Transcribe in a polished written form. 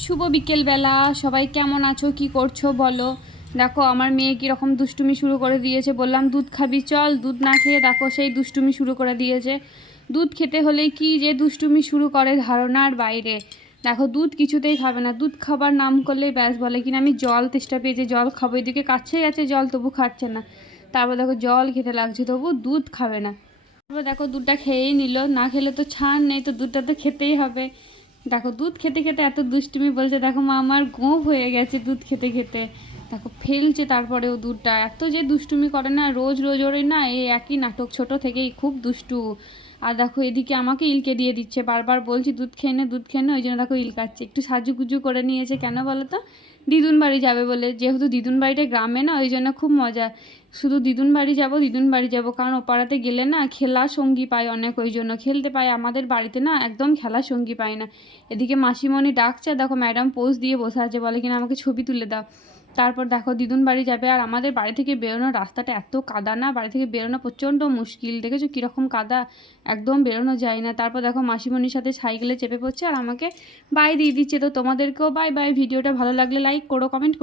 শুভ বিকেলবেলা। সবাই কেমন আছো, কি করছো বলো। দেখো আমার মেয়ে কীরকম দুষ্টুমি শুরু করে দিয়েছে। বললাম দুধ খাবি চল, দুধ না খেয়ে দেখো সেই দুষ্টুমি শুরু করে দিয়েছে। দুধ খেতে হলেই কি যে দুষ্টুমি শুরু করে ধারণার বাইরে। দেখো দুধ কিছুতেই খাবে না, দুধ খাবার নাম করলেই ব্যাস বলে কিনা আমি জল তেষ্টা পেয়েছে জল খাবো, এদিকে কাছেই আছে জল তবু খাচ্ছে না। তারপর দেখো জল খেতে লাগছে তবু দুধ খাবে না। তারপর দেখো দুধটা খেয়েই নিল, না খেলে তো ছাড় নেই, তো দুধটা তো খেতেই হবে। দেখো দুধ খেতে খেতে এত দুষ্টুমি বলছে, দেখো মা আমার গোঁফ হয়ে গেছে দুধ খেতে খেতে। দেখো ফেলছে তারপরেও দুধটা, এত যে দুষ্টুমি করে না রোজ রোজ ওরে না, এই একই নাটক, ছোট থেকেই খুব দুষ্টু। আর দেখো এদিকে আমাকে ইলকে দিয়ে দিচ্ছে, বারবার বলছি দুধ খেয়ে নে দুধ খেয়ে নে, ওই জন্য দেখো ইলকাচ্ছে। একটু সাজুগুজু করে নিয়েছে, কেন বলো তো, দিদুন বাড়ি যাবে বলে। যেহেতু দিদুন বাড়িটা গ্রামে না, ওই জন্য খুব মজা। শুধু দিদুন বাড়ি যাব দিদুন বাড়ি যাব, কারণ ও পাড়াতে গেলে না খেলার সঙ্গী পায় অনেক, ওই জন্য খেলতে পায়। আমাদের বাড়িতে না একদম খেলার সঙ্গী পায় না। এদিকে মাসিমণি ডাকছে, দেখো ম্যাডাম পোজ দিয়ে বসে আছে, বলে কিনা আমাকে ছবি তুলে দাও। তারপর দেখো দিদুন বাড়ি যাবে। আর আমাদের বাড়ি থেকে বেরোনোর রাস্তাটা এত কাদা না, বাড়ি থেকে বেরোনো প্রচণ্ড মুশকিল, দেখেছো কীরকম কাদা, একদম বেরোনো যায় না। তারপর দেখো মাসিমণির সাথে সাইকেলে চেপে পড়ছে আর আমাকে বাই দিয়ে দিচ্ছে। তো তোমাদেরকেও বাই বাই। ভিডিওটা ভালো লাগলে লাইক করো, কমেন্ট করো।